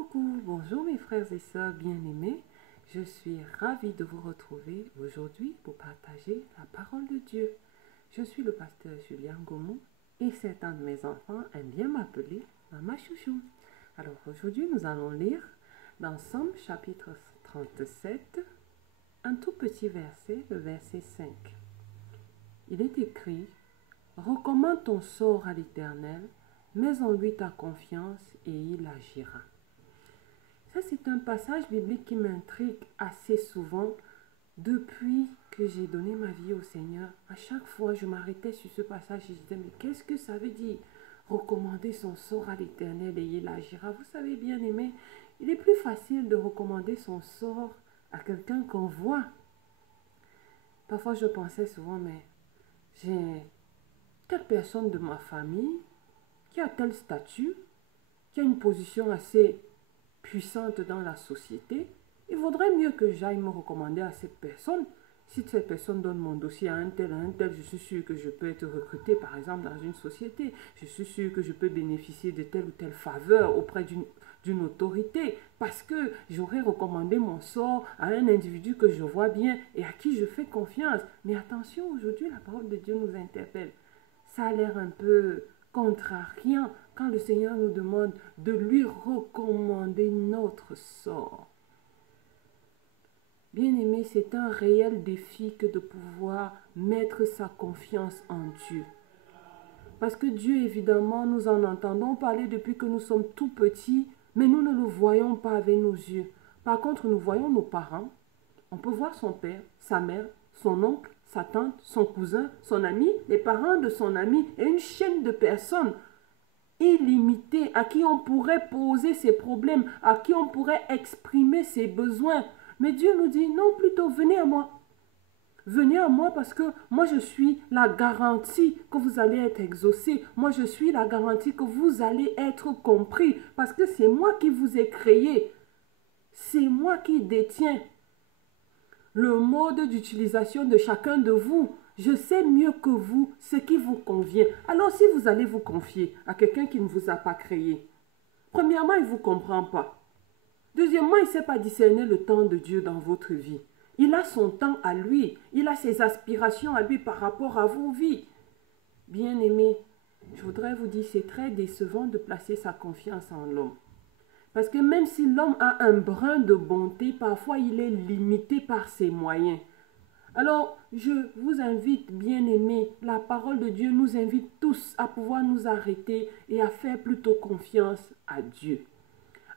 Coucou, bonjour mes frères et sœurs bien-aimés. Je suis ravie de vous retrouver aujourd'hui pour partager la parole de Dieu. Je suis le pasteur Julien Gaumont et certains de mes enfants aiment bien m'appeler Maman Chouchou. Alors aujourd'hui nous allons lire dans Somme chapitre 37, un tout petit verset, le verset 5. Il est écrit « Recommande ton sort à l'Éternel, mets en lui ta confiance et il agira. » Ça, c'est un passage biblique qui m'intrigue assez souvent depuis que j'ai donné ma vie au Seigneur. À chaque fois, je m'arrêtais sur ce passage et je disais, mais qu'est-ce que ça veut dire? Recommander son sort à l'Éternel et il agira. Vous savez, bien aimé, il est plus facile de recommander son sort à quelqu'un qu'on voit. Parfois, je pensais souvent, mais j'ai telle personne de ma famille qui a tel statut, qui a une position assez puissante dans la société, il vaudrait mieux que j'aille me recommander à cette personne. Si cette personne donne mon dossier à un tel, je suis sûr que je peux être recruté, par exemple, dans une société. Je suis sûr que je peux bénéficier de telle ou telle faveur auprès d'une autorité, parce que j'aurais recommandé mon sort à un individu que je vois bien et à qui je fais confiance. Mais attention, aujourd'hui, la parole de Dieu nous interpelle. Ça a l'air un peu contrariant quand le Seigneur nous demande de lui recommander notre sort. Bien-aimé, c'est un réel défi que de pouvoir mettre sa confiance en Dieu. Parce que Dieu, évidemment, nous en entendons parler depuis que nous sommes tout petits, mais nous ne le voyons pas avec nos yeux. Par contre, nous voyons nos parents. On peut voir son père, sa mère, son oncle, sa tante, son cousin, son ami, les parents de son ami et une chaîne de personnes illimitée à qui on pourrait poser ses problèmes, à qui on pourrait exprimer ses besoins. Mais Dieu nous dit, non, plutôt venez à moi. Venez à moi parce que moi je suis la garantie que vous allez être exaucé. Moi je suis la garantie que vous allez être compris parce que c'est moi qui vous ai créé. C'est moi qui détiens le mode d'utilisation de chacun de vous. Je sais mieux que vous ce qui vous convient. Alors si vous allez vous confier à quelqu'un qui ne vous a pas créé, premièrement, il ne vous comprend pas. Deuxièmement, il ne sait pas discerner le temps de Dieu dans votre vie. Il a son temps à lui. Il a ses aspirations à lui par rapport à vos vies. Bien-aimés, je voudrais vous dire, c'est très décevant de placer sa confiance en l'homme. Parce que même si l'homme a un brin de bonté, parfois il est limité par ses moyens. Alors, je vous invite, bien-aimés, la parole de Dieu nous invite tous à pouvoir nous arrêter et à faire plutôt confiance à Dieu.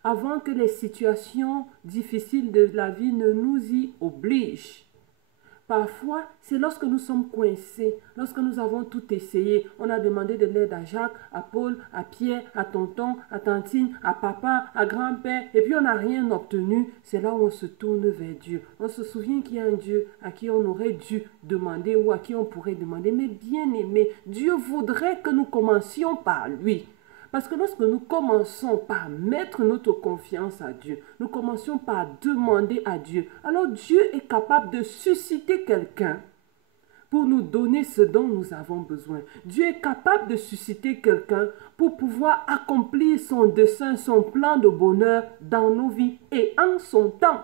Avant que les situations difficiles de la vie ne nous y obligent. Parfois, c'est lorsque nous sommes coincés, lorsque nous avons tout essayé. On a demandé de l'aide à Jacques, à Paul, à Pierre, à tonton, à tantine, à papa, à grand-père, et puis on n'a rien obtenu. C'est là où on se tourne vers Dieu. On se souvient qu'il y a un Dieu à qui on aurait dû demander ou à qui on pourrait demander. Mais bien aimé, Dieu voudrait que nous commencions par lui. Parce que lorsque nous commençons par mettre notre confiance à Dieu, nous commençons par demander à Dieu, alors Dieu est capable de susciter quelqu'un pour nous donner ce dont nous avons besoin. Dieu est capable de susciter quelqu'un pour pouvoir accomplir son dessein, son plan de bonheur dans nos vies et en son temps.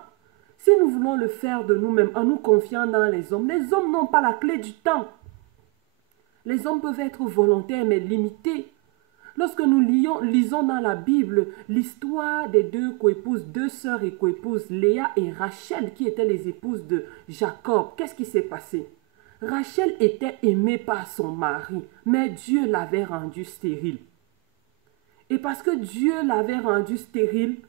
Si nous voulons le faire de nous-mêmes en nous confiant dans les hommes n'ont pas la clé du temps. Les hommes peuvent être volontaires mais limités. Lorsque nous lisons dans la Bible l'histoire des deux sœurs et coépouses, Léa et Rachel, qui étaient les épouses de Jacob, qu'est-ce qui s'est passé? Rachel était aimée par son mari, mais Dieu l'avait rendue stérile. Et parce que Dieu l'avait rendue stérile,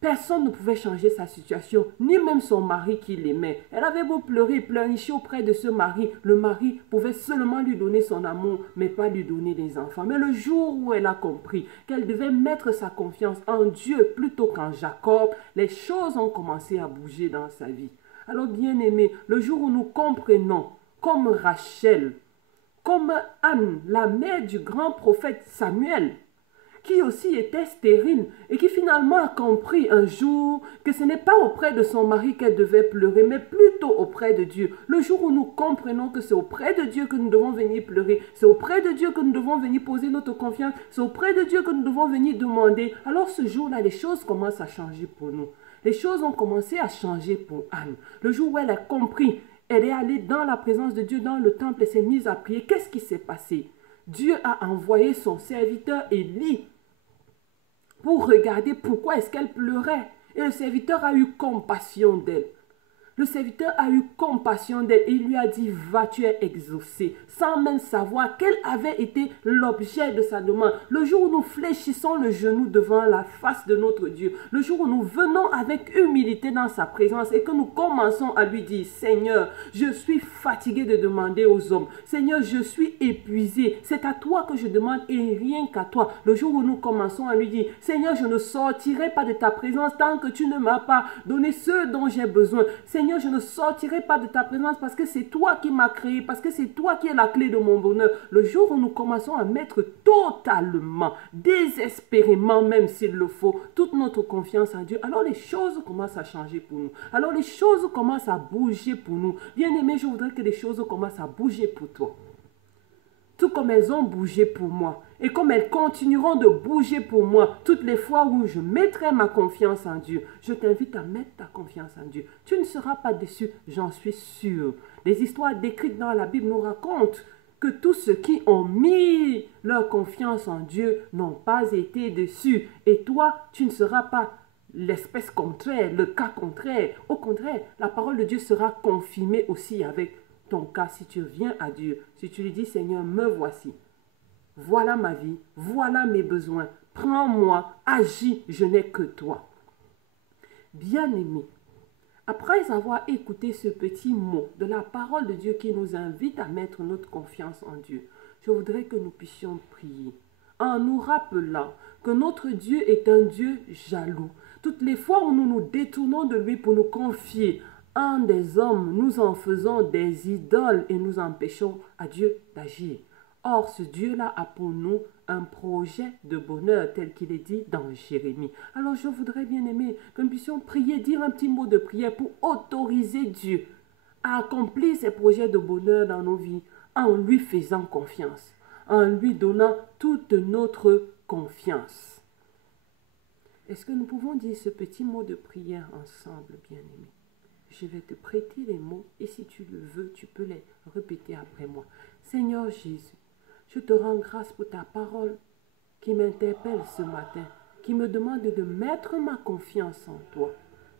personne ne pouvait changer sa situation, ni même son mari qui l'aimait. Elle avait beau pleurer et pleurnicher auprès de ce mari. Le mari pouvait seulement lui donner son amour, mais pas lui donner des enfants. Mais le jour où elle a compris qu'elle devait mettre sa confiance en Dieu plutôt qu'en Jacob, les choses ont commencé à bouger dans sa vie. Alors bien aimé, le jour où nous comprenons, comme Rachel, comme Anne, la mère du grand prophète Samuel, qui aussi était stérile et qui finalement a compris un jour que ce n'est pas auprès de son mari qu'elle devait pleurer, mais plutôt auprès de Dieu. Le jour où nous comprenons que c'est auprès de Dieu que nous devons venir pleurer, c'est auprès de Dieu que nous devons venir poser notre confiance, c'est auprès de Dieu que nous devons venir demander, alors ce jour-là, les choses commencent à changer pour nous. Les choses ont commencé à changer pour Anne. Le jour où elle a compris, elle est allée dans la présence de Dieu, dans le temple, et s'est mise à prier. Qu'est-ce qui s'est passé? Dieu a envoyé son serviteur Élie pour regarder pourquoi est-ce qu'elle pleurait. Et le serviteur a eu compassion d'elle. Le serviteur a eu compassion d'elle et il lui a dit, va, tu es exaucé, sans même savoir quel avait été l'objet de sa demande. Le jour où nous fléchissons le genou devant la face de notre Dieu, le jour où nous venons avec humilité dans sa présence et que nous commençons à lui dire, Seigneur, je suis fatigué de demander aux hommes. Seigneur, je suis épuisé. C'est à toi que je demande et rien qu'à toi. Le jour où nous commençons à lui dire, Seigneur, je ne sortirai pas de ta présence tant que tu ne m'as pas donné ce dont j'ai besoin. Seigneur, je ne sortirai pas de ta présence parce que c'est toi qui m'as créé, parce que c'est toi qui es la clé de mon bonheur. Le jour où nous commençons à mettre totalement, désespérément même s'il le faut, toute notre confiance en Dieu, alors les choses commencent à changer pour nous. Alors les choses commencent à bouger pour nous. Bien-aimé, je voudrais que les choses commencent à bouger pour toi. Tout comme elles ont bougé pour moi et comme elles continueront de bouger pour moi toutes les fois où je mettrai ma confiance en Dieu. Je t'invite à mettre ta confiance en Dieu. Tu ne seras pas déçu, j'en suis sûr. Les histoires décrites dans la Bible nous racontent que tous ceux qui ont mis leur confiance en Dieu n'ont pas été déçus. Et toi, tu ne seras pas l'espèce contraire, le cas contraire. Au contraire, la parole de Dieu sera confirmée aussi avec ton cas si tu viens à Dieu, si tu lui dis, Seigneur, me voici. Voilà ma vie, voilà mes besoins. Prends-moi, agis, je n'ai que toi. Bien-aimé, après avoir écouté ce petit mot de la parole de Dieu qui nous invite à mettre notre confiance en Dieu, je voudrais que nous puissions prier en nous rappelant que notre Dieu est un Dieu jaloux. Toutes les fois où nous nous détournons de lui pour nous confier en des hommes, nous en faisons des idoles et nous empêchons à Dieu d'agir. Or, ce Dieu-là a pour nous un projet de bonheur tel qu'il est dit dans Jérémie. Alors, je voudrais bien aimer que nous puissions prier, dire un petit mot de prière pour autoriser Dieu à accomplir ses projets de bonheur dans nos vies en lui faisant confiance, en lui donnant toute notre confiance. Est-ce que nous pouvons dire ce petit mot de prière ensemble, bien-aimé? Je vais te prêter les mots et si tu le veux, tu peux les répéter après moi. Seigneur Jésus, je te rends grâce pour ta parole qui m'interpelle ce matin, qui me demande de mettre ma confiance en toi.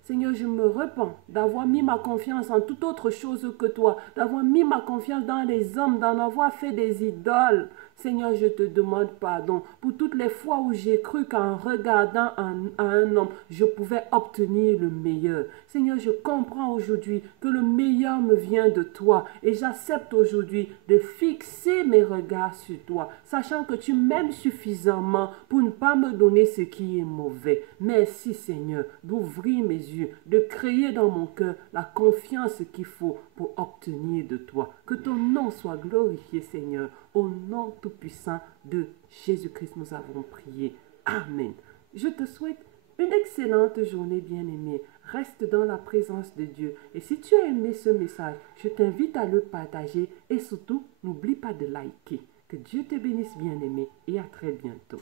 Seigneur, je me repens d'avoir mis ma confiance en toute autre chose que toi, d'avoir mis ma confiance dans les hommes, d'en avoir fait des idoles. Seigneur, je te demande pardon pour toutes les fois où j'ai cru qu'en regardant à un homme, je pouvais obtenir le meilleur. Seigneur, je comprends aujourd'hui que le meilleur me vient de toi et j'accepte aujourd'hui de fixer mes regards sur toi, sachant que tu m'aimes suffisamment pour ne pas me donner ce qui est mauvais. Merci Seigneur d'ouvrir mes yeux, de créer dans mon cœur la confiance qu'il faut pour obtenir de toi. Que ton nom soit glorifié Seigneur. Au nom tout-puissant de Jésus-Christ, nous avons prié. Amen. Je te souhaite une excellente journée, bien-aimée. Reste dans la présence de Dieu. Et si tu as aimé ce message, je t'invite à le partager et surtout, n'oublie pas de liker. Que Dieu te bénisse, bien-aimé, et à très bientôt.